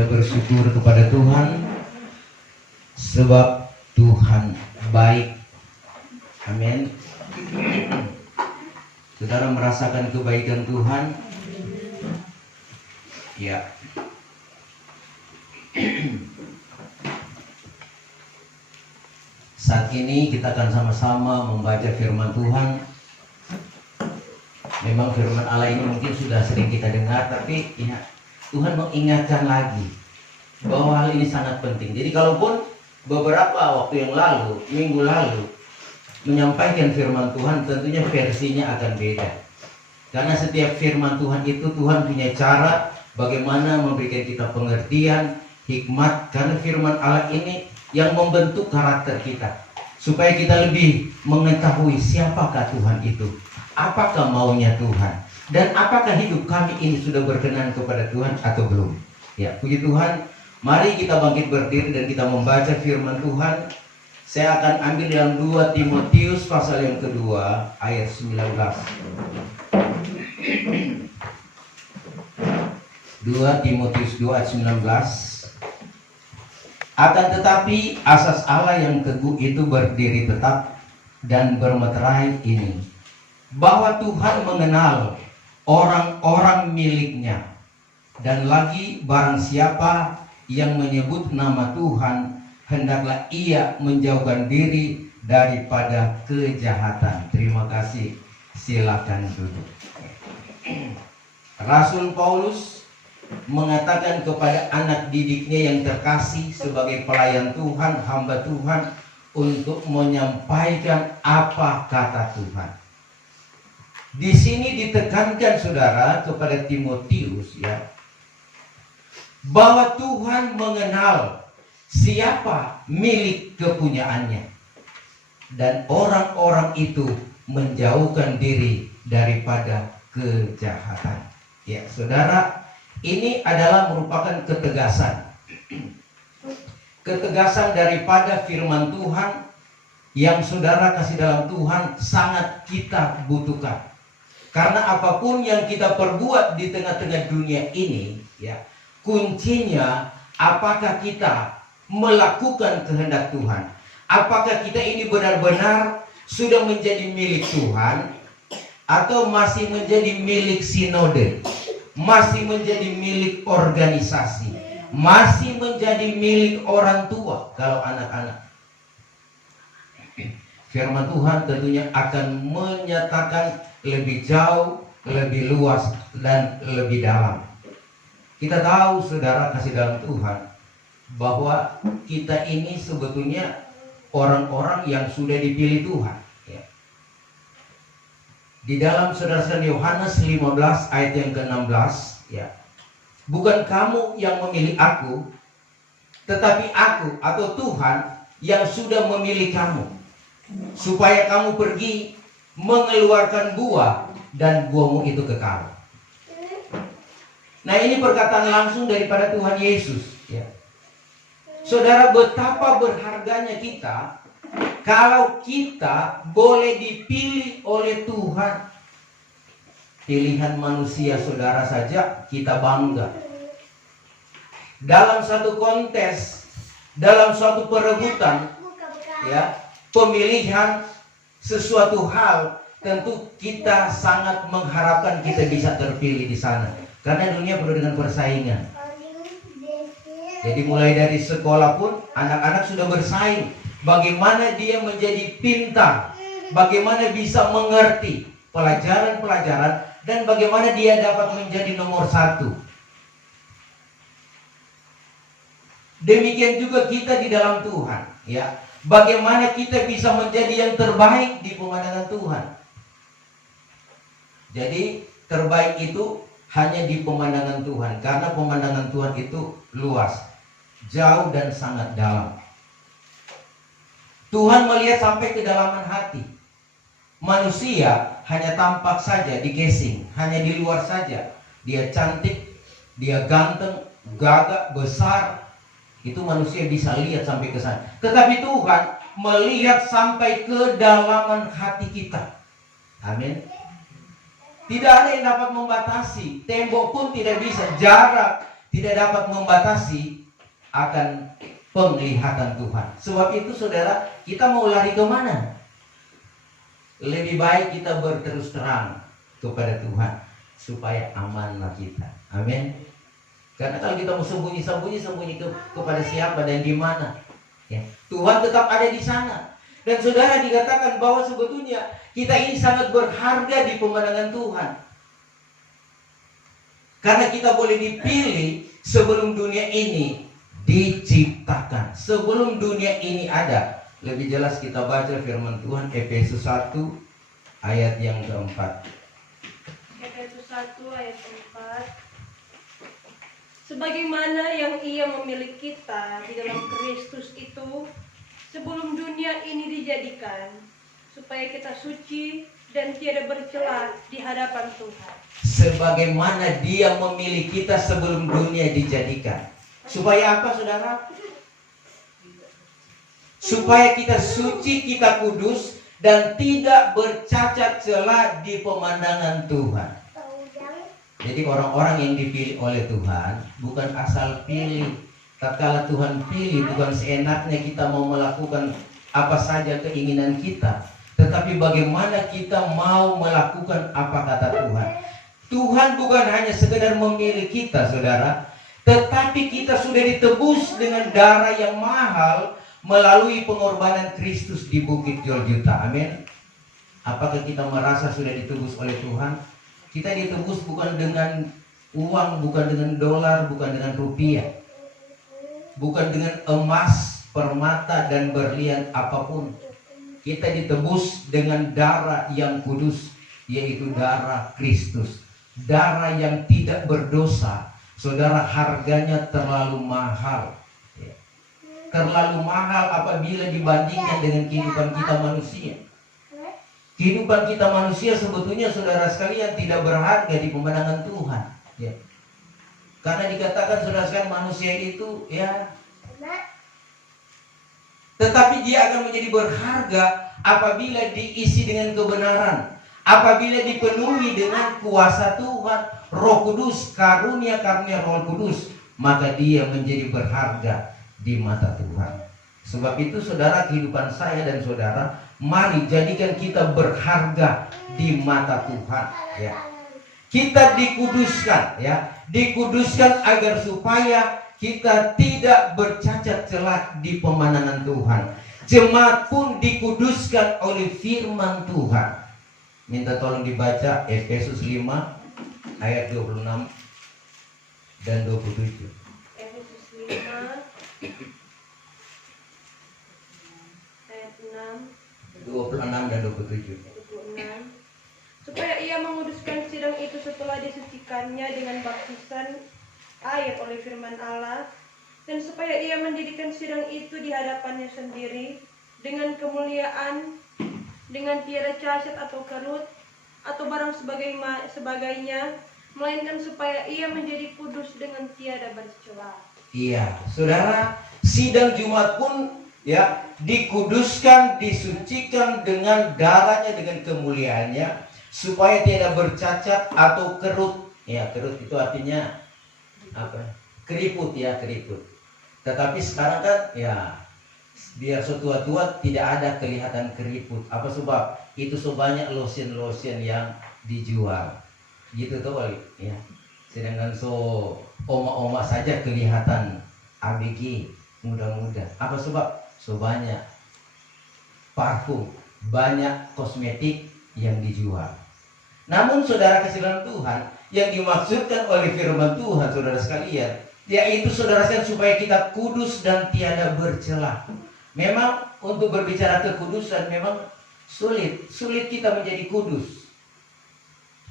Kita bersyukur kepada Tuhan sebab Tuhan baik. Amin. Saudara merasakan kebaikan Tuhan? Ya. Saat ini kita akan sama-sama membaca firman Tuhan. Memang firman Allah ini mungkin sudah sering kita dengar, tapi ya, Tuhan mengingatkan lagi bahwa hal ini sangat penting. Jadi kalaupun beberapa waktu yang lalu, minggu lalu, menyampaikan firman Tuhan, tentunya versinya akan beda. Karena setiap firman Tuhan itu Tuhan punya cara bagaimana memberikan kita pengertian, hikmat. Karena firman Allah ini yang membentuk karakter kita, supaya kita lebih mengetahui siapakah Tuhan itu, apakah maunya Tuhan, dan apakah hidup kami ini sudah berkenan kepada Tuhan atau belum. Ya, puji Tuhan. Mari kita bangkit berdiri dan kita membaca firman Tuhan. Saya akan ambil dalam 2 Timotius pasal yang kedua ayat 19. 2 Timotius 2 ayat 19. Akan tetapi asas Allah yang teguh itu berdiri tetap dan bermeterai ini, bahwa Tuhan mengenal orang-orang miliknya, dan lagi barang siapa yang menyebut nama Tuhan, hendaklah ia menjauhkan diri daripada kejahatan. Terima kasih. Silakan duduk. Rasul Paulus mengatakan kepada anak didiknya yang terkasih sebagai pelayan Tuhan, hamba Tuhan, untuk menyampaikan apa kata Tuhan. Di sini ditekankan saudara kepada Timotius, ya, bahwa Tuhan mengenal siapa milik kepunyaannya, dan orang-orang itu menjauhkan diri daripada kejahatan. Ya, saudara, ini adalah merupakan ketegasan. Ketegasan daripada firman Tuhan yang saudara kasih dalam Tuhan sangat kita butuhkan. Karena apapun yang kita perbuat di tengah-tengah dunia ini, ya, kuncinya apakah kita melakukan kehendak Tuhan? Apakah kita ini benar-benar sudah menjadi milik Tuhan, atau masih menjadi milik sinode, masih menjadi milik organisasi, masih menjadi milik orang tua kalau anak-anak? Firman Tuhan tentunya akan menyatakan lebih jauh, lebih luas, dan lebih dalam. Kita tahu saudara kasih dalam Tuhan bahwa kita ini sebetulnya orang-orang yang sudah dipilih Tuhan, ya. Di dalam saudara Yohanes 15 ayat yang ke-16, ya, bukan kamu yang memilih aku, tetapi aku atau Tuhan yang sudah memilih kamu, supaya kamu pergi mengeluarkan buah dan buahmu itu kekal. Nah, ini perkataan langsung daripada Tuhan Yesus, ya. Saudara, betapa berharganya kita kalau kita boleh dipilih oleh Tuhan. Pilihan manusia saudara saja kita bangga. Dalam satu kontes, dalam suatu perebutan, ya, pemilihan sesuatu hal, tentu kita sangat mengharapkan kita bisa terpilih di sana. Karena dunia penuh dengan persaingan. Jadi mulai dari sekolah pun anak-anak sudah bersaing. Bagaimana dia menjadi pintar, bagaimana bisa mengerti pelajaran-pelajaran, dan bagaimana dia dapat menjadi nomor 1. Demikian juga kita di dalam Tuhan, ya. Bagaimana kita bisa menjadi yang terbaik di pemandangan Tuhan. Jadi terbaik itu hanya di pemandangan Tuhan, karena pemandangan Tuhan itu luas, jauh, dan sangat dalam. Tuhan melihat sampai kedalaman hati. Manusia hanya tampak saja di casing, hanya di luar saja. Dia cantik, dia ganteng, gagah, besar. Itu manusia bisa lihat sampai ke sana. Tetapi Tuhan melihat sampai kedalaman hati kita. Amin. Tidak ada yang dapat membatasi. Tembok pun tidak bisa. Jarak tidak dapat membatasi akan penglihatan Tuhan. Sebab itu saudara, kita mau lari kemana? Lebih baik kita berterus terang kepada Tuhan supaya amanlah kita. Amin. Karena kalau kita mau sembunyi kepada siapa dan di mana, ya, Tuhan tetap ada di sana. Dan saudara, dikatakan bahwa sebetulnya kita ini sangat berharga di pemandangan Tuhan. Karena kita boleh dipilih sebelum dunia ini diciptakan. Sebelum dunia ini ada. Lebih jelas kita baca firman Tuhan Efesus 1 ayat yang keempat. Efesus 1 ayat 4. Sebagaimana yang Ia memilih kita di dalam Kristus itu sebelum dunia ini dijadikan, supaya kita suci dan tiada bercela di hadapan Tuhan. Sebagaimana Dia memilih kita sebelum dunia dijadikan. Supaya apa, saudara? Supaya kita suci, kita kudus, dan tidak bercacat celah di pemandangan Tuhan. Jadi orang-orang yang dipilih oleh Tuhan bukan asal pilih. Tatkala Tuhan pilih, bukan seenaknya kita mau melakukan apa saja keinginan kita, tetapi bagaimana kita mau melakukan apa kata Tuhan. Tuhan bukan hanya sekedar memilih kita, saudara, tetapi kita sudah ditebus dengan darah yang mahal melalui pengorbanan Kristus di Bukit Golgota. Amin. Apakah kita merasa sudah ditebus oleh Tuhan? Kita ditebus bukan dengan uang, bukan dengan dolar, bukan dengan rupiah, bukan dengan emas, permata, dan berlian apapun. Kita ditebus dengan darah yang kudus, yaitu darah Kristus. Darah yang tidak berdosa. Saudara, harganya terlalu mahal. Terlalu mahal apabila dibandingkan dengan kehidupan kita manusia. Kehidupan kita manusia sebetulnya, saudara sekalian, tidak berharga di pemandangan Tuhan. Ya. Karena dikatakan, saudara sekalian, manusia itu ya, tetapi dia akan menjadi berharga apabila diisi dengan kebenaran, apabila dipenuhi dengan kuasa Tuhan, Roh Kudus, karunia-karunia Roh Kudus, maka dia menjadi berharga di mata Tuhan. Sebab itu, saudara, kehidupan saya dan saudara, mari jadikan kita berharga di mata Tuhan. Ya. Kita dikuduskan, ya, dikuduskan agar supaya kita tidak bercacat celah di pemandangan Tuhan. Jemaat pun dikuduskan oleh firman Tuhan. Minta tolong dibaca Efesus 5 ayat 26 dan 27. Efesus 5 ayat 26 dan 27. 26. Supaya Ia menguduskan sidang itu setelah disucikannya dengan baptisan air oleh firman Allah, dan supaya Ia menjadikan sidang itu di hadapannya sendiri dengan kemuliaan, dengan tiada cacat atau kerut atau barang sebagainya, melainkan supaya Ia menjadi kudus dengan tiada bercela. Iya, saudara, sidang Jumat pun ya dikuduskan, disucikan dengan darahnya, dengan kemuliaannya, supaya tidak bercacat atau kerut. Ya, kerut itu artinya apa? Keriput, ya, keriput. Tetapi sekarang kan ya, biar setua-tua tidak ada kelihatan keriput. Apa sebab? Itu sebanyak lotion-lotion yang dijual. Gitu tuh kali, ya. Sedangkan oma-oma saja kelihatan ABG, muda-muda. Apa sebab? Sebanyak parfum, banyak kosmetik yang dijual. Namun saudara kasih dalam Tuhan, yang dimaksudkan oleh firman Tuhan, saudara sekalian, yaitu saudara sekalian supaya kita kudus dan tiada bercela. Memang untuk berbicara kekudusan memang sulit kita menjadi kudus.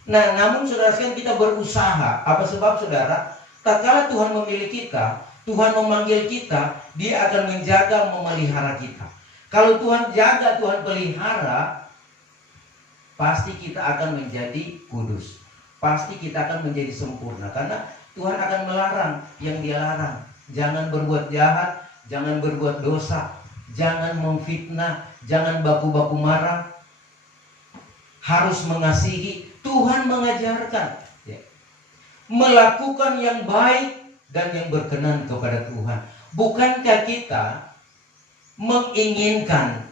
Nah, namun saudara sekalian, kita berusaha. Apa sebab, saudara? Tatkala Tuhan memilih kita, Tuhan memanggil kita, Dia akan menjaga, memelihara kita. Kalau Tuhan jaga, Tuhan pelihara, pasti kita akan menjadi kudus. Pasti kita akan menjadi sempurna. Karena Tuhan akan melarang yang Dia larang. Jangan berbuat jahat, jangan berbuat dosa, jangan memfitnah, jangan baku-baku marah. Harus mengasihi. Tuhan mengajarkan ya, melakukan yang baik dan yang berkenan kepada Tuhan. Bukankah kita menginginkan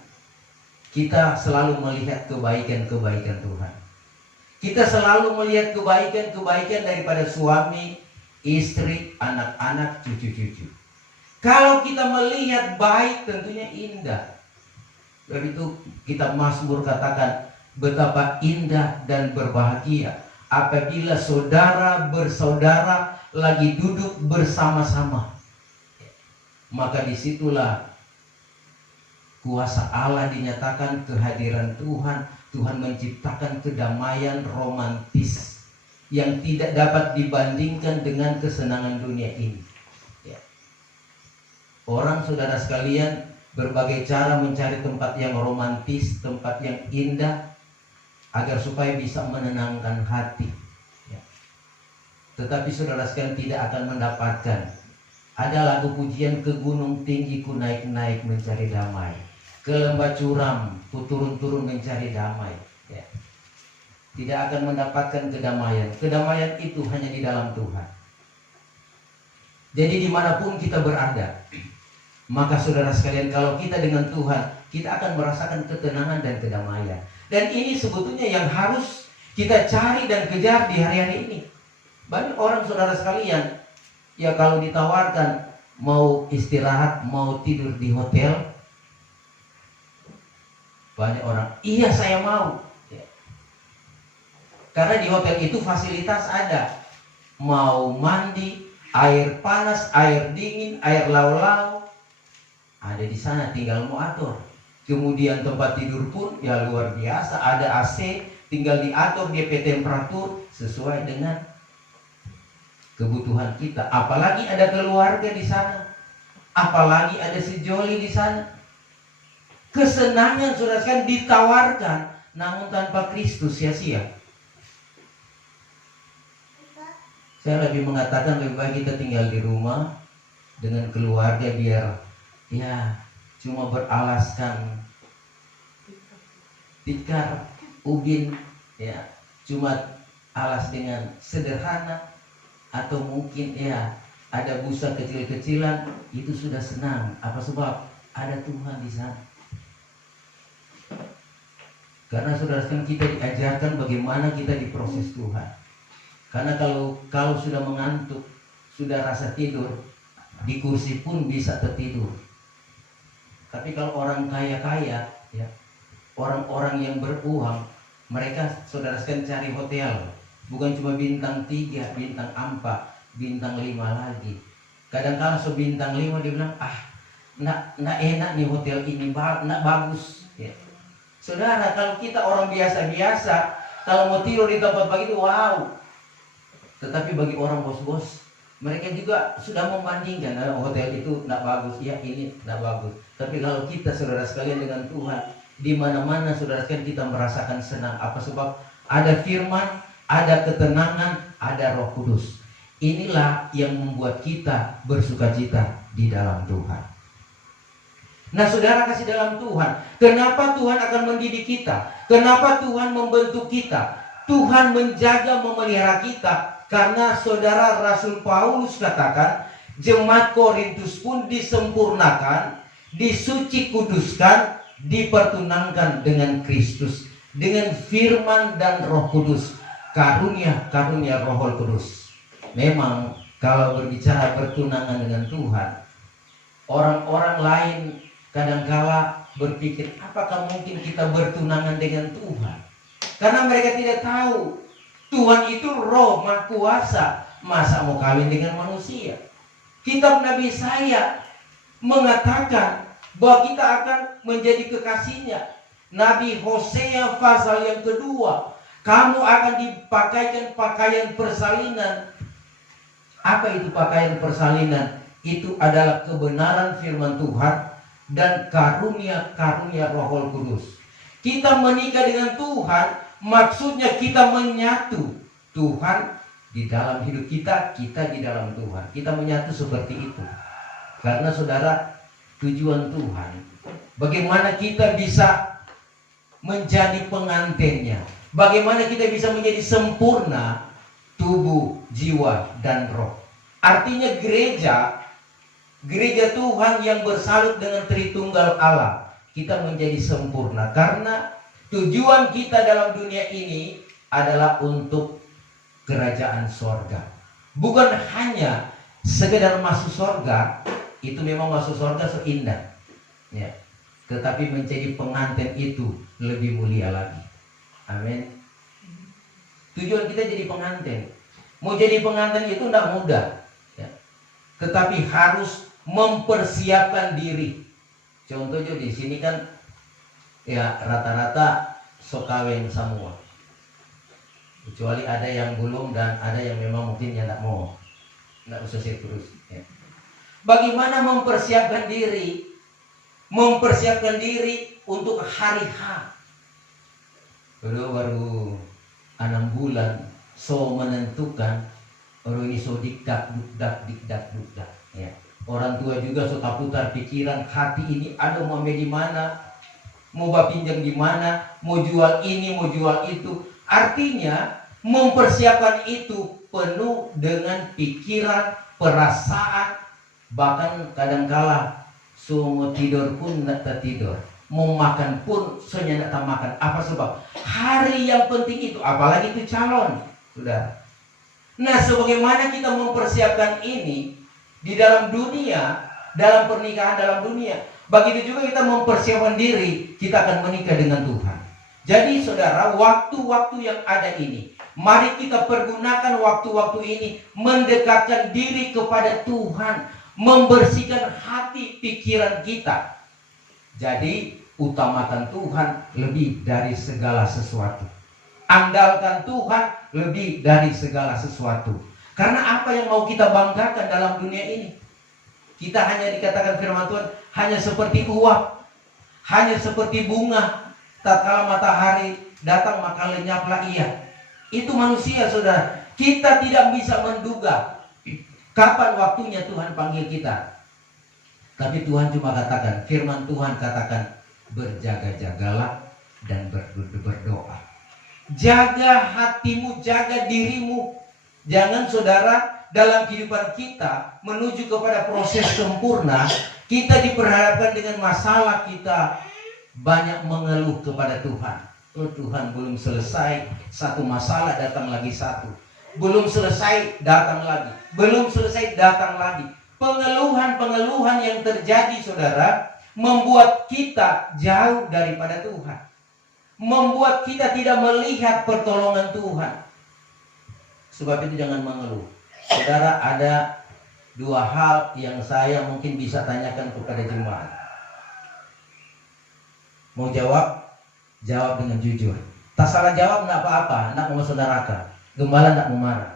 kita selalu melihat kebaikan-kebaikan Tuhan? Kita selalu melihat kebaikan-kebaikan daripada suami, istri, anak-anak, cucu-cucu. Kalau kita melihat baik, tentunya indah. Sebab itu kitab Mazmur katakan, betapa indah dan berbahagia apabila saudara bersaudara lagi duduk bersama-sama. Maka disitulah kuasa Allah dinyatakan, kehadiran Tuhan. Tuhan menciptakan kedamaian romantis yang tidak dapat dibandingkan dengan kesenangan dunia ini. Ya. Orang, saudara sekalian, berbagai cara mencari tempat yang romantis, tempat yang indah, agar supaya bisa menenangkan hati. Ya. Tetapi saudara sekalian tidak akan mendapatkan. Ada lagu pujian, ke gunung tinggi ku naik-naik mencari damai, ke lembah curam ku turun-turun mencari damai. Ya. Tidak akan mendapatkan kedamaian. Kedamaian itu hanya di dalam Tuhan. Jadi dimanapun kita berada, maka saudara sekalian, kalau kita dengan Tuhan, kita akan merasakan ketenangan dan kedamaian. Dan ini sebetulnya yang harus kita cari dan kejar di hari-hari ini. Banyak orang, saudara sekalian, ya kalau ditawarkan mau istirahat, mau tidur di hotel, banyak orang, iya saya mau. Ya. Karena di hotel itu fasilitas ada. Mau mandi, air panas, air dingin, air lau-lau, ada di sana, tinggal mau atur. Kemudian tempat tidur pun ya luar biasa, ada AC, tinggal diatur DP temperatur sesuai dengan kebutuhan kita. Apalagi ada keluarga di sana, apalagi ada sejoli di sana. Kesenangan saudara sekalian ditawarkan, namun tanpa Kristus sia-sia. Saya lebih mengatakan lebih baik kita tinggal di rumah dengan keluarga, biar ya cuma beralaskan tikar, ubin, ya cuma alas dengan sederhana, atau mungkin ya ada busa kecil-kecilan, itu sudah senang. Apa sebab? Ada Tuhan di sana. Karena saudara sekalian, kita diajarkan bagaimana kita diproses Tuhan. Karena kalau sudah mengantuk, sudah rasa tidur, di kursi pun bisa tertidur. Tapi kalau orang kaya-kaya, ya, orang-orang yang beruang, mereka saudara sekalian cari hotel, bukan cuma bintang 3, bintang 4, bintang 5 lagi. Kadang-kadang sebintang 5 dia bilang, nak enak nih hotel ini, nak bagus. Ya. Saudara, kalau kita orang biasa-biasa, kalau mau tidur di tempat begitu, wow. Tetapi bagi orang bos-bos, mereka juga sudah membandingkan, hotel itu tidak bagus, ya ini tidak bagus. Tapi kalau kita, saudara sekalian, dengan Tuhan, di mana-mana saudara sekalian kita merasakan senang. Apa sebab? Ada firman, ada ketenangan, ada Roh Kudus. Inilah yang membuat kita bersukacita di dalam Tuhan. Nah, saudara kasih dalam Tuhan, kenapa Tuhan akan mendidik kita? Kenapa Tuhan membentuk kita? Tuhan menjaga, memelihara kita. Karena saudara, Rasul Paulus katakan, jemaat Korintus pun disempurnakan, disuci kuduskan, dipertunangkan dengan Kristus, dengan firman dan Roh Kudus, karunia Roh Kudus. Memang kalau berbicara pertunangan dengan Tuhan, orang-orang lain kadangkala berpikir, apakah mungkin kita bertunangan dengan Tuhan? Karena mereka tidak tahu Tuhan itu Roh Maha Kuasa, masa mau kawin dengan manusia? Kitab Nabi Yesaya mengatakan bahwa kita akan menjadi kekasihnya. Nabi Hosea pasal yang kedua, kamu akan dipakaikan pakaian persalinan. Apa itu pakaian persalinan? Itu adalah kebenaran firman Tuhan dan karunia Roh Kudus. Kita menikah dengan Tuhan, maksudnya kita menyatu. Tuhan di dalam hidup kita, kita di dalam Tuhan. Kita menyatu seperti itu. Karena saudara, tujuan Tuhan, bagaimana kita bisa menjadi pengantinnya, bagaimana kita bisa menjadi sempurna tubuh, jiwa, dan roh. Artinya gereja Tuhan yang bersalut dengan Tritunggal Allah, kita menjadi sempurna. Karena tujuan kita dalam dunia ini adalah untuk kerajaan sorga. Bukan hanya sekedar masuk sorga, itu memang masuk sorga seindah, ya. Tetapi menjadi pengantin itu lebih mulia lagi. Amin. Tujuan kita jadi pengantin. Mau jadi pengantin itu tidak mudah, ya. Tetapi harus mempersiapkan diri. Contohnya di sini kan, ya rata-rata sok kawin semua. Kecuali ada yang belum dan ada yang memang mungkin yang tidak mau, tidak usah terus. Ya. Bagaimana mempersiapkan diri? Mempersiapkan diri untuk hari H. Baru 6 bulan, so menentukan. Orang ini so dikdak. Ya. Orang tua juga so putar pikiran, hati ini ada mau di mana, mau pinjam di mana, mau jual ini, mau jual itu. Artinya mempersiapkan itu penuh dengan pikiran, perasaan, bahkan kadangkala mau tidur pun tidak tidur, mau makan pun senyap tak makan. Apa sebab? Hari yang penting itu, apalagi itu calon, sudah. Nah, sebagaimana kita mempersiapkan ini di dalam dunia, dalam pernikahan dalam dunia, begitu juga kita mempersiapkan diri, kita akan menikah dengan Tuhan. Jadi saudara, waktu-waktu yang ada ini, mari kita pergunakan waktu-waktu ini mendekatkan diri kepada Tuhan, membersihkan hati pikiran kita. Jadi utamakan Tuhan lebih dari segala sesuatu. Andalkan Tuhan lebih dari segala sesuatu. Karena apa yang mau kita banggakan dalam dunia ini? Kita hanya dikatakan firman Tuhan, hanya seperti uap, hanya seperti bunga. Tatkala matahari datang maka lenyaplah ia. Itu manusia, saudara. Kita tidak bisa menduga kapan waktunya Tuhan panggil kita. Tapi Tuhan cuma katakan, firman Tuhan katakan, berjaga-jagalah dan berdoa. Jaga hatimu, jaga dirimu. Jangan saudara, dalam kehidupan kita menuju kepada proses sempurna, kita diperhadapkan dengan masalah, kita banyak mengeluh kepada Tuhan. Oh Tuhan, belum selesai satu masalah, datang lagi satu. Belum selesai, datang lagi. Belum selesai, datang lagi. Pengeluhan-pengeluhan yang terjadi, saudara, membuat kita jauh daripada Tuhan. Membuat kita tidak melihat pertolongan Tuhan. Sebab itu jangan mengeluh. Saudara, ada 2 hal yang saya mungkin bisa tanyakan kepada jemaat. Mau jawab? Jawab dengan jujur. Tak salah jawab, enggak apa-apa. Enggak mau saudarakan. Gembala enggak mau marah.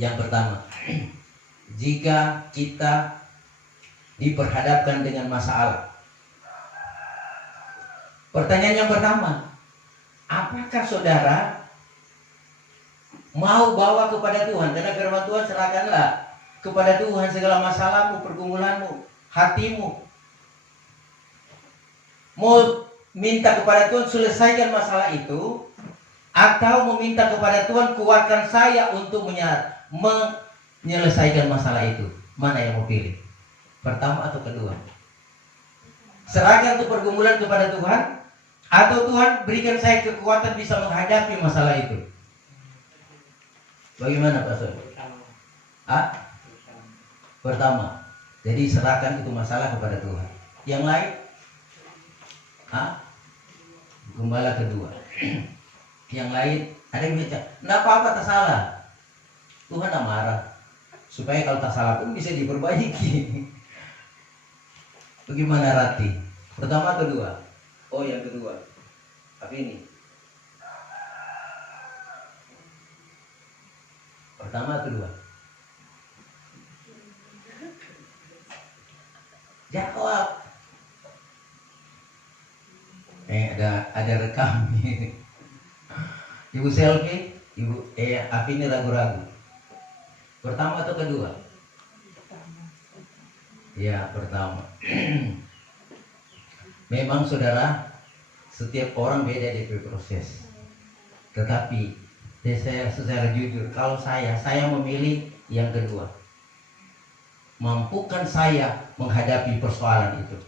Yang pertama, jika kita diperhadapkan dengan masalah. Pertanyaan yang pertama, apakah saudara mau bawa kepada Tuhan? Karena firman Tuhan, serahkanlah kepada Tuhan segala masalahmu, pergumulanmu, hatimu. Mau minta kepada Tuhan selesaikan masalah itu, atau meminta kepada Tuhan kuatkan saya untuk menyelesaikan masalah itu? Mana yang mau pilih? Pertama atau kedua? Serahkan untuk pergumulan kepada Tuhan, atau Tuhan berikan saya kekuatan bisa menghadapi masalah itu? Bagaimana Pak Soe? Pertama. Jadi serahkan itu masalah kepada Tuhan. Yang lain? Gembala kedua. Yang lain ada yang bicara, enggak apa-apa, tak salah. Tuhan tak marah. Supaya kalau tak salah pun bisa diperbaiki. Bagaimana Rati? Pertama atau kedua? Oh, yang kedua. Tapi ini. Pertama atau kedua? Jawab. Ada rekam. Ibu Selfie, Ibu Afi ini ragu-ragu. Pertama atau kedua? Ya, pertama. Memang saudara, setiap orang beda di proses. Tetapi saya secara jujur, kalau saya memilih yang kedua. Mampukan saya menghadapi persoalan itu.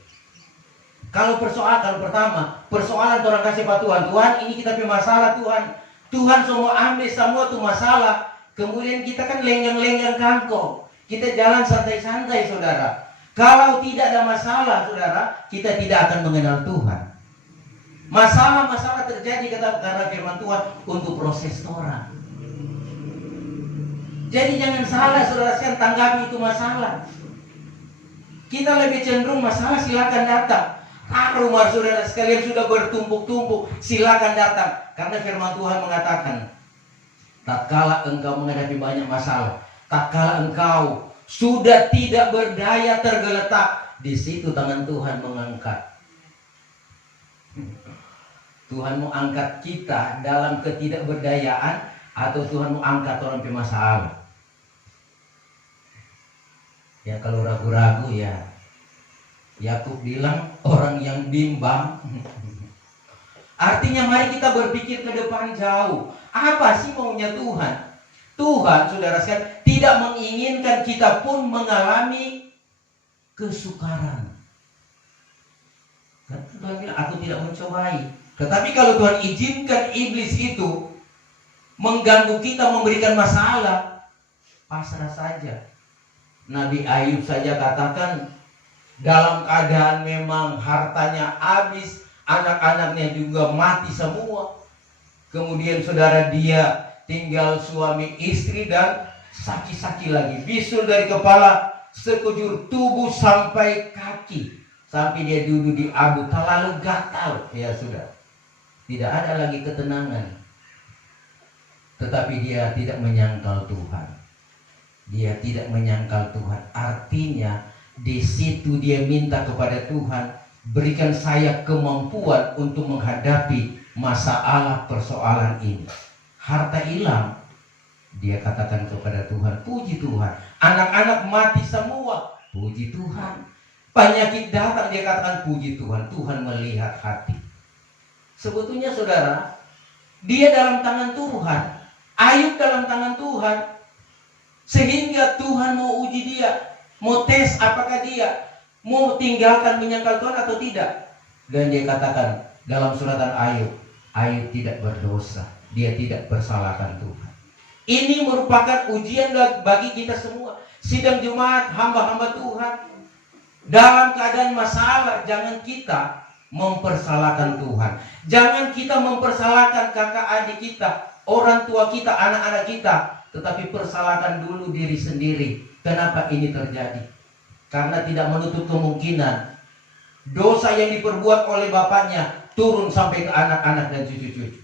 Kalau persoalan orang kasih Pak Tuhan, Tuhan ini kita punya masalah Tuhan. Tuhan semua ambil semua tuh masalah. Kemudian kita kan lenggang-lenggang kangkong. Kita jalan santai-santai saudara. Kalau tidak ada masalah saudara, kita tidak akan mengenal Tuhan. Masalah-masalah terjadi karena firman Tuhan untuk proses orang. Jadi jangan salah saudara sekalian tanggapi itu masalah. Kita lebih cenderung masalah silakan datang. Rumah saudara sekalian sudah bertumpuk-tumpuk, silakan datang. Karena firman Tuhan mengatakan, tatkala engkau menghadapi banyak masalah, tatkala engkau sudah tidak berdaya tergeletak, di situ tangan Tuhan mengangkat. Tuhan mau angkat kita dalam ketidakberdayaan, atau Tuhan mau angkat orang bermasalah. Ya kalau ragu-ragu ya, Yakub bilang orang yang bimbang. Artinya mari kita berpikir ke depan jauh. Apa sih maunya Tuhan? Tuhan saudara sekalian tidak menginginkan kita pun mengalami kesukaran. Karena Tuhan bilang aku tidak mencobai. Tetapi kalau Tuhan izinkan iblis itu mengganggu kita, memberikan masalah, pasrah saja. Nabi Ayub saja katakan dalam keadaan memang hartanya habis, anak-anaknya juga mati semua. Kemudian saudara dia tinggal suami istri dan saki-saki lagi, bisul dari kepala sekujur tubuh sampai kaki, sampai dia duduk di abu, terlalu gatal. Ya sudah, tidak ada lagi ketenangan. Tetapi dia tidak menyangkal Tuhan. Dia tidak menyangkal Tuhan. Artinya di situ dia minta kepada Tuhan, berikan saya kemampuan untuk menghadapi masalah persoalan ini. Harta hilang, dia katakan kepada Tuhan, puji Tuhan. Anak-anak mati semua, puji Tuhan. Penyakit datang, dia katakan puji Tuhan. Tuhan melihat hati. Sebetulnya saudara, dia dalam tangan Tuhan, Ayub dalam tangan Tuhan. Sehingga Tuhan mau uji dia, mau tes apakah dia mau tinggalkan menyangkal Tuhan atau tidak. Dan dia katakan dalam suratan Ayub, Ayub tidak berdosa, dia tidak bersalahkan Tuhan. Ini merupakan ujian bagi kita semua. Sidang Jumat, hamba-hamba Tuhan, dalam keadaan masalah, jangan kita mempersalahkan Tuhan. Jangan kita mempersalahkan kakak adik kita, orang tua kita, anak-anak kita. Tetapi persalahkan dulu diri sendiri. Kenapa ini terjadi? Karena tidak menutup kemungkinan dosa yang diperbuat oleh bapaknya turun sampai ke anak-anak dan cucu-cucu.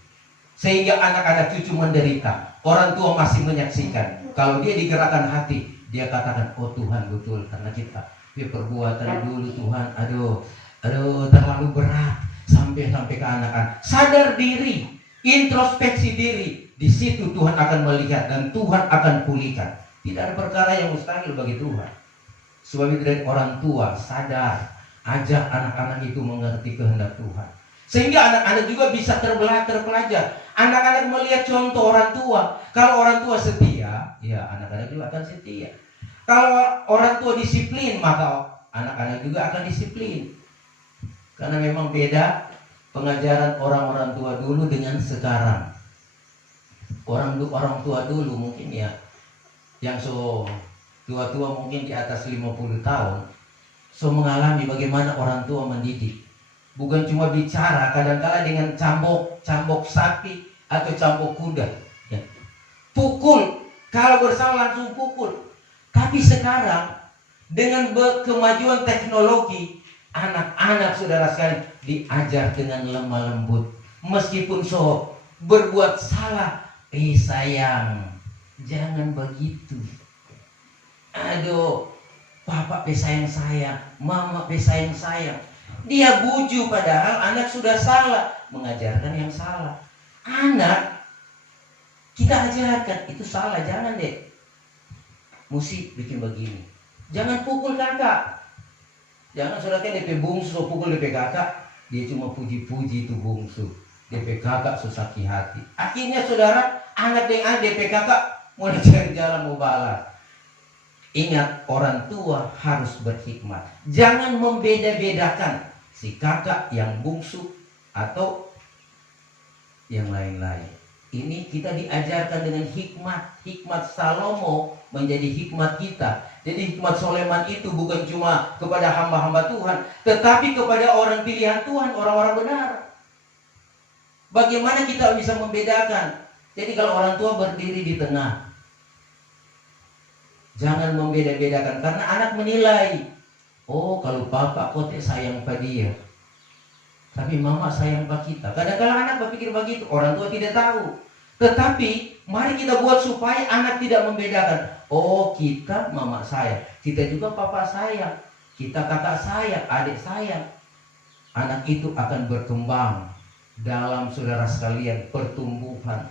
Sehingga anak-anak cucu menderita. Orang tua masih menyaksikan. Kalau dia digerakkan hati, dia katakan, oh Tuhan betul. Karena kita perbuatan dulu Tuhan, aduh terlalu berat. Sampai ke anak-anak. Sadar diri, introspeksi diri. Di situ Tuhan akan melihat dan Tuhan akan pulihkan. Tidak ada perkara yang mustahil bagi Tuhan. Sebab itu dari orang tua sadar, ajak anak-anak itu mengerti kehendak Tuhan. Sehingga anak-anak juga bisa terpelajar. Anak-anak melihat contoh orang tua. Kalau orang tua setia, ya anak-anak juga akan setia. Kalau orang tua disiplin, maka anak-anak juga akan disiplin. Karena memang beda pengajaran orang-orang tua dulu dengan sekarang. Orang tua dulu mungkin ya, yang so tua-tua mungkin di atas 50 tahun, so mengalami bagaimana orang tua mendidik. Bukan cuma bicara, kadang-kala dengan cambok sapi atau cambok kuda. Ya. Pukul, kalau bersalah langsung pukul. Tapi sekarang dengan kemajuan teknologi, anak-anak saudara sekalian diajar dengan lemah lembut. Meskipun so berbuat salah, sayang, jangan begitu. Aduh, papa sayang saya, mama sayang saya. Dia buju padahal anak sudah salah, mengajarkan yang salah. Anak kita ajarkan itu salah, jangan deh. Mesti bikin begini. Jangan pukul kakak. Jangan saudara DP bungsu pukul DP kakak, dia cuma puji-puji itu bungsu. DP kakak susah hati. Akhirnya saudara, anak dengan DP kakak mulai cari jalan mau balas. Ingat, orang tua harus berhikmat. Jangan membeda-bedakan si kakak yang bungsu atau yang lain-lain. Ini kita diajarkan dengan hikmat. Hikmat Salomo menjadi hikmat kita. Jadi hikmat Soleman itu bukan cuma kepada hamba-hamba Tuhan, tetapi kepada orang pilihan Tuhan, orang-orang benar. Bagaimana kita bisa membedakan? Jadi kalau orang tua berdiri di tengah, jangan membeda-bedakan, karena anak menilai. Oh, kalau papa kok sayang pada dia, tapi mama sayang pada kita. Kadang-kadang anak berpikir begitu, orang tua tidak tahu. Tetapi mari kita buat supaya anak tidak membedakan. Oh, kita mama sayang, kita juga papa sayang, kita kakak sayang, adik sayang. Anak itu akan berkembang dalam, saudara sekalian, pertumbuhan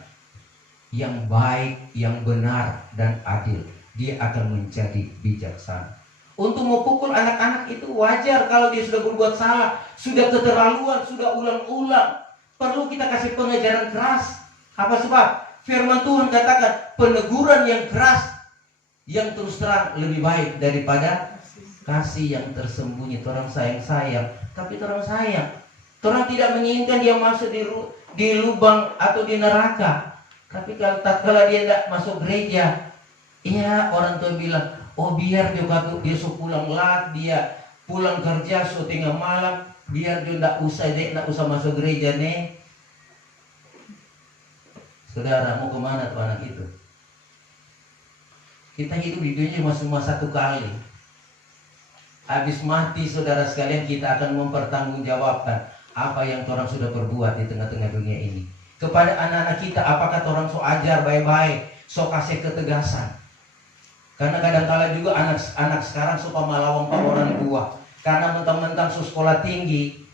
yang baik, yang benar dan adil. Dia akan menjadi bijaksana. Untuk memukul anak-anak itu wajar kalau dia sudah berbuat salah, sudah keterlaluan, sudah ulang-ulang. Perlu kita kasih pengajaran keras. Apa sebab? Firman Tuhan katakan peneguran yang keras, yang terus terang lebih baik daripada kasih yang tersembunyi. Orang sayang-sayang, tapi orang sayang. Orang tidak menginginkan dia masuk di lubang atau di neraka. Tapi kalau dia tidak masuk gereja, iya, orang tua bilang, oh biar dia pulang lat, dia pulang kerja tengah malam, biar dia tidak usah masuk gereja nih. Saudara, mau kemana tuh anak itu? Kita hidup di dunia cuma satu kali. Habis mati, saudara sekalian, kita akan mempertanggungjawabkan apa yang orang sudah berbuat di tengah-tengah dunia ini. Kepada anak-anak kita, apakah orang so ajar baik-baik, so kasih ketegasan? Karena kadang-kala juga anak sekarang suka melawang ke orang tua. Karena mentang-mentang so sekolah tinggi,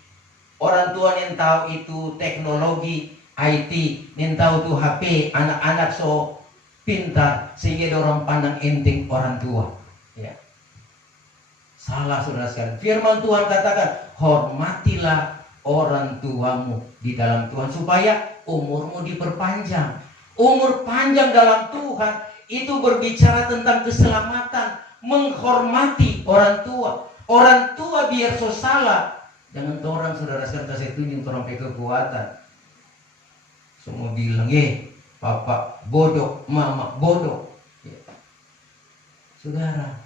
orang tua yang tahu itu teknologi, IT, yang tahu tuh HP, anak-anak so pintar sehingga orang pandang enteng orang tua. Ya. Salah, saudara sekalian. Firman Tuhan katakan, hormatilah orang tuamu di dalam Tuhan supaya umurmu diperpanjang. Umur panjang dalam Tuhan itu berbicara tentang keselamatan, menghormati orang tua. Orang tua biar so salah, jangan orang, saudara sekalian, kasih tunjuk orang pakai kekuatan. Semua bilang, papa bodoh, mama bodoh. Ya. Saudara,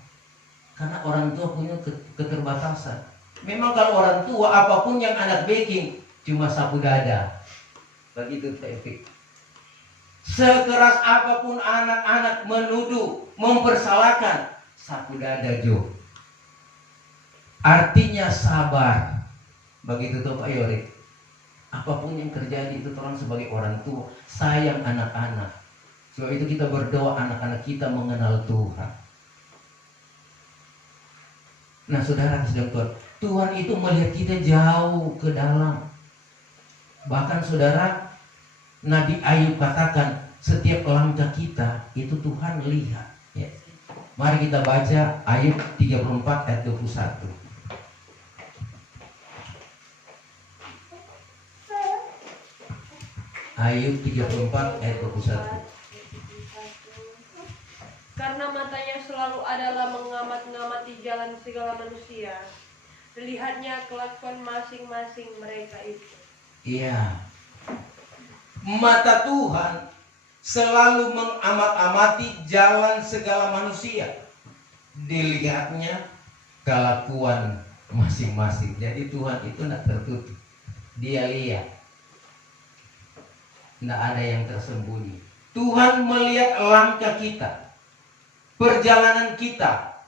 karena orang tua punya keterbatasan. Memang kalau orang tua, apapun yang anak baking, cuma sapu dada. Begitu efek. Sekeras apapun anak-anak menuduh, mempersalahkan, sapu dada Jo. Artinya sabar. Begitu tuh Pak Yorik. Apapun yang terjadi itu orang sebagai orang tua sayang anak-anak. Sebab itu kita berdoa anak-anak kita mengenal Tuhan. Nah, saudara sedang Tuhan itu melihat kita jauh ke dalam. Bahkan saudara, Nabi Ayub katakan setiap langkah kita itu Tuhan lihat. Ya. Mari kita baca Ayub 34 ayat 21. Ayub 34 ayat 21. Karena matanya selalu adalah mengamat-ngamati jalan segala manusia, melihatnya kelakuan masing-masing mereka itu. Iya. Mata Tuhan selalu mengamat-amati jalan segala manusia. Dilihatnya kelakuan masing-masing. Jadi Tuhan itu tidak tertutup. Dia lihat. Tidak ada yang tersembunyi. Tuhan melihat langkah kita, perjalanan kita,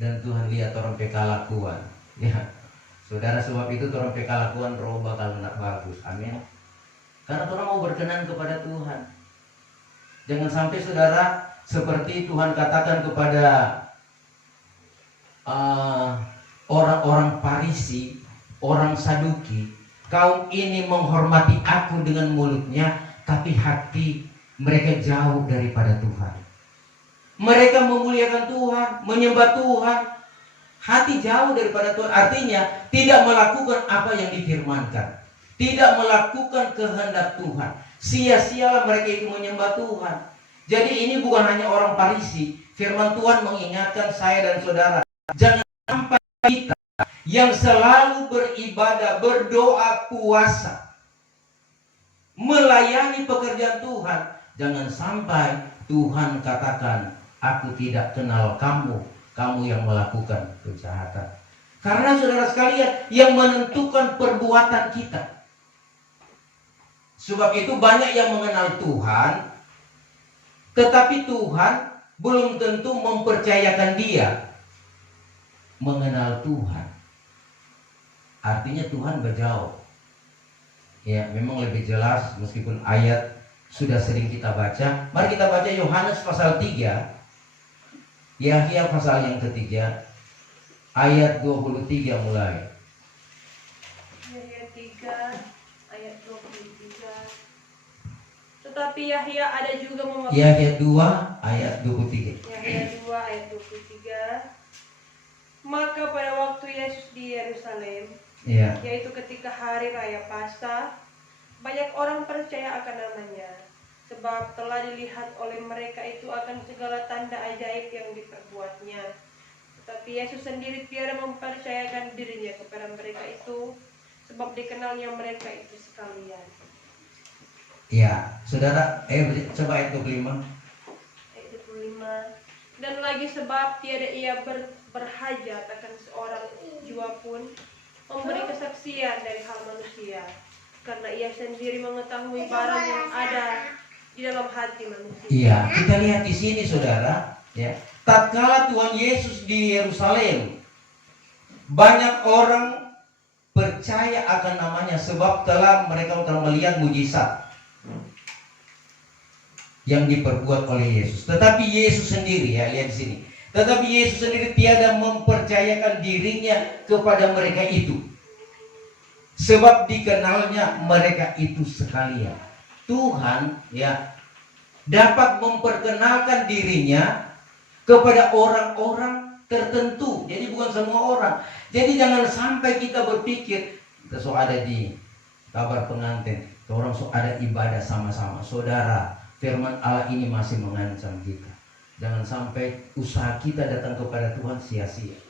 dan Tuhan lihat orang kelakuan. Ya, saudara, sebab itu orang kelakuan roh bakal nak bagus. Amin. Karena orang mau berkenan kepada Tuhan. Jangan sampai saudara seperti Tuhan katakan kepada orang-orang Farisi, orang Saduki. Kaum ini menghormati aku dengan mulutnya, tapi hati mereka jauh daripada Tuhan. Mereka memuliakan Tuhan, menyembah Tuhan, Hati jauh daripada Tuhan artinya tidak melakukan apa yang difirmankan, tidak melakukan kehendak Tuhan. Sia-sialah mereka itu menyembah Tuhan. Jadi ini bukan hanya orang Farisi. Firman Tuhan mengingatkan saya dan saudara, jangan sampai kita yang selalu beribadah, berdoa, puasa, melayani pekerjaan Tuhan, jangan sampai Tuhan katakan, aku tidak kenal kamu, kamu yang melakukan kejahatan. Karena saudara sekalian, yang menentukan perbuatan kita. Sebab itu banyak yang mengenal Tuhan, tetapi Tuhan belum tentu mempercayakan dia mengenal Tuhan. Artinya Tuhan berjauh. Ya, memang lebih jelas meskipun ayat sudah sering kita baca. Mari kita baca Yohanes pasal 3. Yahya pasal yang ketiga, ayat 23 mulai. Yahya 3 ayat 23. Tetapi Yahya ada juga Yahya 2 ayat 23. Yahya 2 ayat 23. Maka pada waktu Yesus di Yerusalem, yaitu ketika hari raya Paskah, banyak orang percaya akan namanya, sebab telah dilihat oleh mereka itu akan segala tanda ajaib yang diperbuatnya. Tetapi Yesus sendiri tiada mempercayakan dirinya kepada mereka itu, sebab dikenalnya mereka itu sekalian. Ya, saudara, coba ayat 25. Ayat 25. Dan lagi sebab tiada ia berhajat akan seorang jua pun memberi kesaksian dari hal manusia, karena ia sendiri mengetahui barang yang ada di dalam hati manusia. Iya, kita lihat di sini saudara, ya. Tatkala Tuhan Yesus di Yerusalem, banyak orang percaya akan namanya sebab mereka telah melihat mujizat yang diperbuat oleh Yesus. Tetapi Yesus sendiri, ya, lihat di sini. Tetapi Yesus sendiri tiada mempercayakan dirinya kepada mereka itu, sebab dikenalnya mereka itu sekalian. Tuhan, ya, dapat memperkenalkan dirinya kepada orang-orang tertentu. Jadi bukan semua orang. Jadi jangan sampai kita berpikir kita ada di kabar pengantin, orang ada ibadah sama-sama. Saudara, firman Allah ini masih mengancam kita. Jangan sampai usaha kita datang kepada Tuhan sia-sia.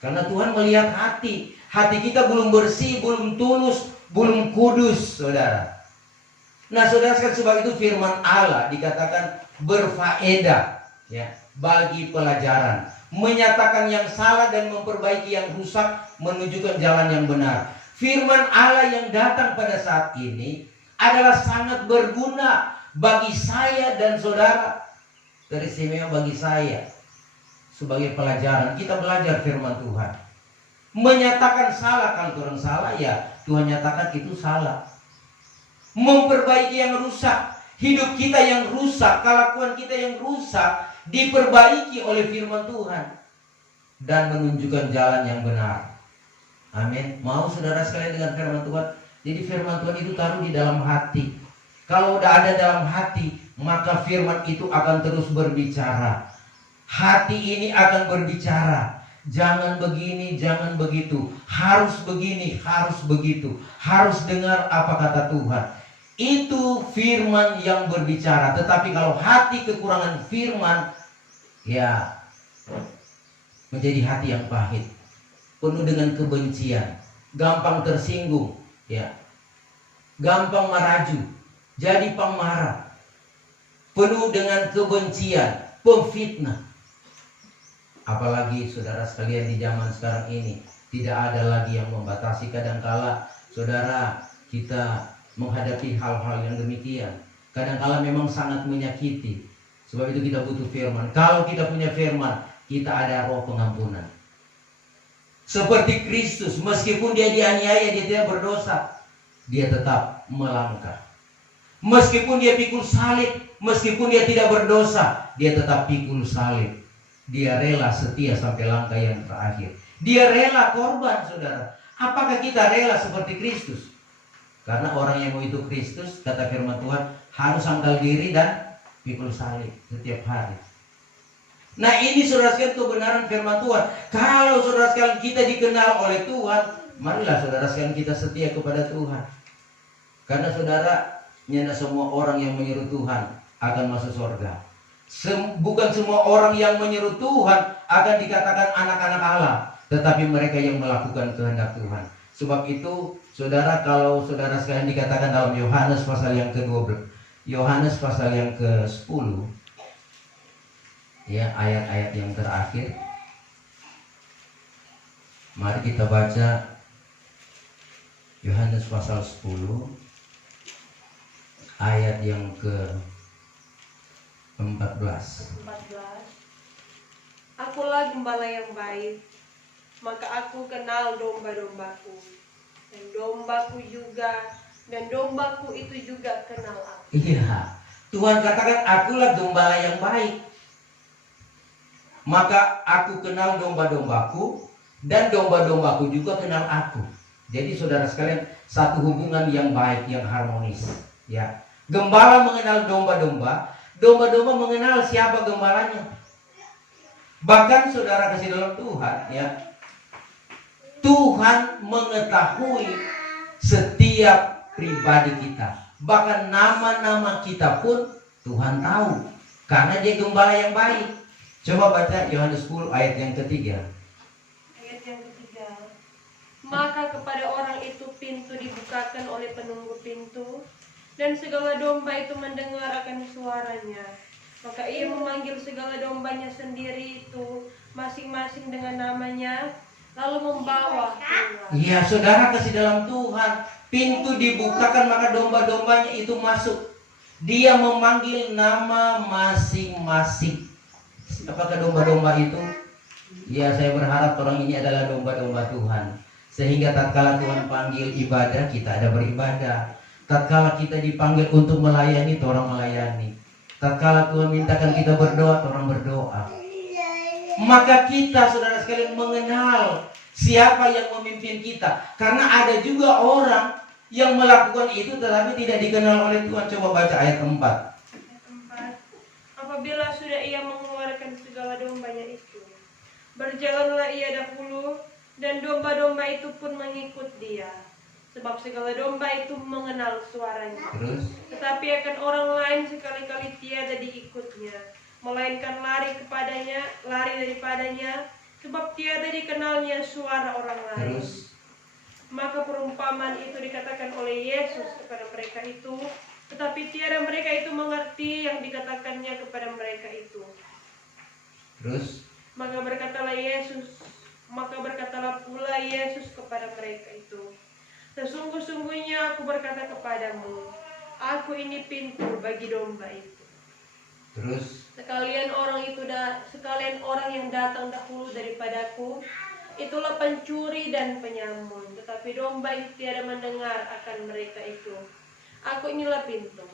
Karena Tuhan melihat hati. Hati kita belum bersih, belum tulus, belum kudus, saudara. Nah, saudara sekalian, sebab itu firman Allah dikatakan berfaedah, ya, bagi pelajaran, menyatakan yang salah dan memperbaiki yang rusak, menunjukkan jalan yang benar. Firman Allah yang datang pada saat ini adalah sangat berguna bagi saya dan saudara. Teristimewa bagi saya sebagai pelajaran. Kita belajar firman Tuhan, menyatakan salah. Kalau orang salah, ya Tuhan nyatakan itu salah. Memperbaiki yang rusak, hidup kita yang rusak, kelakuan kita yang rusak, diperbaiki oleh firman Tuhan dan menunjukkan jalan yang benar. Amin. Mau saudara sekalian dengan firman Tuhan? Jadi firman Tuhan itu taruh di dalam hati. Kalau udah ada dalam hati, maka firman itu akan terus berbicara. Hati ini akan berbicara. Jangan begini, jangan begitu. Harus begini, harus begitu. Harus dengar apa kata Tuhan. Itu firman yang berbicara. Tetapi kalau hati kekurangan firman, ya menjadi hati yang pahit, penuh dengan kebencian, gampang tersinggung, ya, gampang meraju, jadi pemarah, penuh dengan kebencian, pemfitnah. Apalagi saudara sekalian di zaman sekarang ini tidak ada lagi yang membatasi. Kadangkala saudara kita menghadapi hal-hal yang demikian, kadangkala memang sangat menyakiti. Sebab itu kita butuh firman. Kalau kita punya firman, kita ada roh pengampunan. Seperti Kristus, meskipun dia dianiaya, dia tidak berdosa, dia tetap melangkah. Meskipun dia pikul salib, meskipun dia tidak berdosa, dia tetap pikul salib. Dia rela setia sampai langkah yang terakhir. Dia rela korban, saudara. Apakah kita rela seperti Kristus? Karena orang yang mau itu Kristus, kata firman Tuhan, harus sangkal diri dan pikul salib setiap hari. Nah ini saudara sekalian kebenaran firman Tuhan. Kalau saudara sekalian kita dikenal oleh Tuhan, marilah saudara sekalian kita setia kepada Tuhan. Karena saudara, nyana semua orang yang menyeru Tuhan akan masuk surga. Bukan semua orang yang menyeru Tuhan akan dikatakan anak-anak Allah, tetapi mereka yang melakukan kehendak Tuhan. Sebab itu, saudara, kalau saudara sekalian dikatakan dalam Yohanes pasal yang ke-12, Yohanes pasal yang ke-10, ya, ayat-ayat yang terakhir. Mari kita baca Yohanes pasal 10 ayat yang ke-14. Akulah gembala yang baik, maka aku kenal domba-dombaku, dan dombaku itu juga kenal aku. Iya, Tuhan katakan akulah gembala yang baik, maka aku kenal domba-dombaku, dan domba-dombaku juga kenal aku. Jadi saudara sekalian, satu hubungan yang baik, yang harmonis. Ya, gembala mengenal domba-domba, domba-domba mengenal siapa gembalanya. Bahkan saudara kasih dalam Tuhan, ya, Tuhan mengetahui setiap pribadi kita. Bahkan nama-nama kita pun Tuhan tahu, karena Dia gembala yang baik. Coba baca Yohanes 10 ayat yang ketiga. Ayat yang ketiga. Maka kepada orang itu pintu dibukakan oleh penunggu pintu, dan segala domba itu mendengar akan suaranya. Maka ia memanggil segala dombanya sendiri itu, masing-masing dengan namanya, lalu membawa keluar. Iya, saudara kasih dalam Tuhan, pintu dibukakan maka domba-dombanya itu masuk. Dia memanggil nama masing-masing. Apakah domba-domba itu? Ya, saya berharap orang ini adalah domba-domba Tuhan. Sehingga tatkala Tuhan panggil ibadah, kita ada beribadah. Tatkala kita dipanggil untuk melayani, orang melayani. Tatkala Tuhan mintakan kita berdoa, orang berdoa. Maka kita, saudara sekalian, mengenal siapa yang memimpin kita. Karena ada juga orang yang melakukan itu tetapi tidak dikenal oleh Tuhan. Coba baca ayat 4. Ayat 4. Apabila sudah ia mengeluarkan segala dombanya itu, berjalanlah ia dahulu, dan domba-domba itu pun mengikut dia. Sebab segala domba itu mengenal suaranya. Terus? Tetapi akan orang lain sekali-kali tiada diikutnya, melainkan lari daripadanya, sebab tiada dikenalnya suara orang lain. Terus? Maka perumpamaan itu dikatakan oleh Yesus kepada mereka itu, tetapi tiada mereka itu mengerti yang dikatakannya kepada mereka itu. Terus? Maka berkatalah pula Yesus kepada mereka itu, sesungguh-sungguhnya aku berkata kepadamu, aku ini pintu bagi domba itu. Terus? Sekalian orang yang datang dahulu daripadaku, itulah pencuri dan penyamun, tetapi domba itu tiada mendengar akan mereka itu. Aku inilah pintu.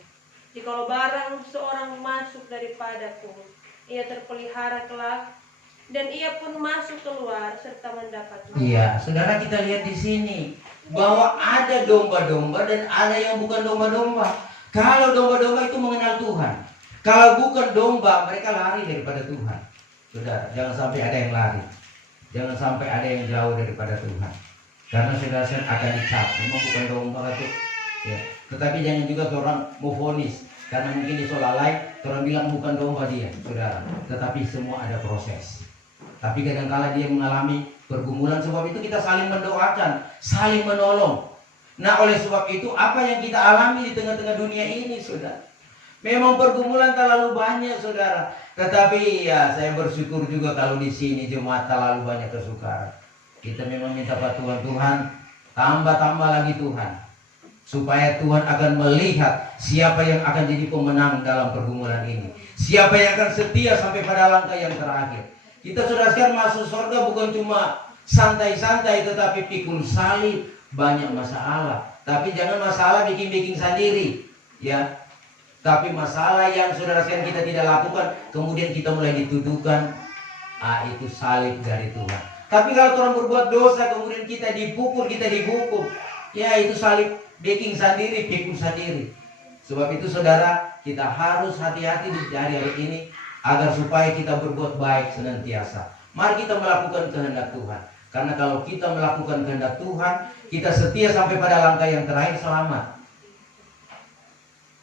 Jikalau barang seorang masuk daripadaku, ia terpelihara kelak, dan ia pun masuk keluar serta mendapat makan. Iya, saudara, kita lihat di sini bahwa ada domba-domba dan ada yang bukan domba-domba. Kalau domba-domba itu mengenal Tuhan, kalau bukan domba mereka lari daripada Tuhan. Saudara, jangan sampai ada yang lari, jangan sampai ada yang jauh daripada Tuhan. Karena saudara akan dicap, memang bukan domba itu. Ya. Tetapi jangan juga orang mau vonis, karena mungkin di solalai orang bilang bukan domba dia, saudara. Tetapi semua ada proses. Tapi kadang-kala dia mengalami pergumulan, sebab itu kita saling mendoakan, saling menolong. Nah, oleh sebab itu apa yang kita alami di tengah-tengah dunia ini, saudara, memang pergumulan terlalu banyak, saudara. Tetapi ya, saya bersyukur juga kalau di sini jemaat terlalu banyak kesukaran. Kita memang minta Tuhan, tambah lagi Tuhan, supaya Tuhan akan melihat siapa yang akan jadi pemenang dalam pergumulan ini, siapa yang akan setia sampai pada langkah yang terakhir. Kita sudah sekarang masuk surga bukan cuma santai-santai, tetapi pikul salib, banyak masalah. Tapi jangan masalah bikin-bikin sendiri, ya. Tapi masalah yang saudara sekalian kita tidak lakukan, kemudian kita mulai dituduhkan, itu salib dari Tuhan. Tapi kalau orang berbuat dosa, kemudian kita dipukul, ya itu salib bikin sendiri, pikul sendiri. Sebab itu saudara, kita harus hati-hati di hari-hari ini. agar supaya kita berbuat baik senantiasa. Mari kita melakukan kehendak Tuhan. Karena kalau kita melakukan kehendak Tuhan, kita setia sampai pada langkah yang terakhir, selamat.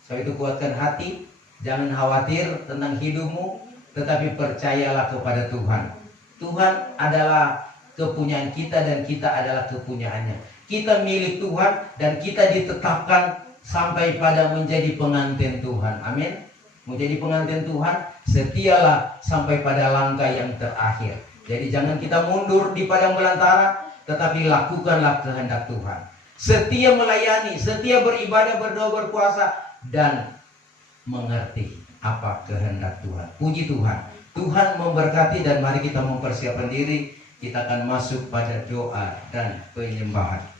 Sebab itu kuatkan hati, jangan khawatir tentang hidupmu, tetapi percayalah kepada Tuhan. Tuhan adalah kepunyaan kita dan kita adalah kepunyaannya. Kita milik Tuhan dan kita ditetapkan sampai pada menjadi pengantin Tuhan. Amin. Menjadi pengantin Tuhan, setialah sampai pada langkah yang terakhir. Jadi jangan kita mundur di padang belantara, tetapi lakukanlah kehendak Tuhan. Setia melayani, setia beribadah, berdoa, berpuasa, dan mengerti apa kehendak Tuhan. Puji Tuhan. Tuhan memberkati dan mari kita mempersiapkan diri. Kita akan masuk pada doa dan penyembahan.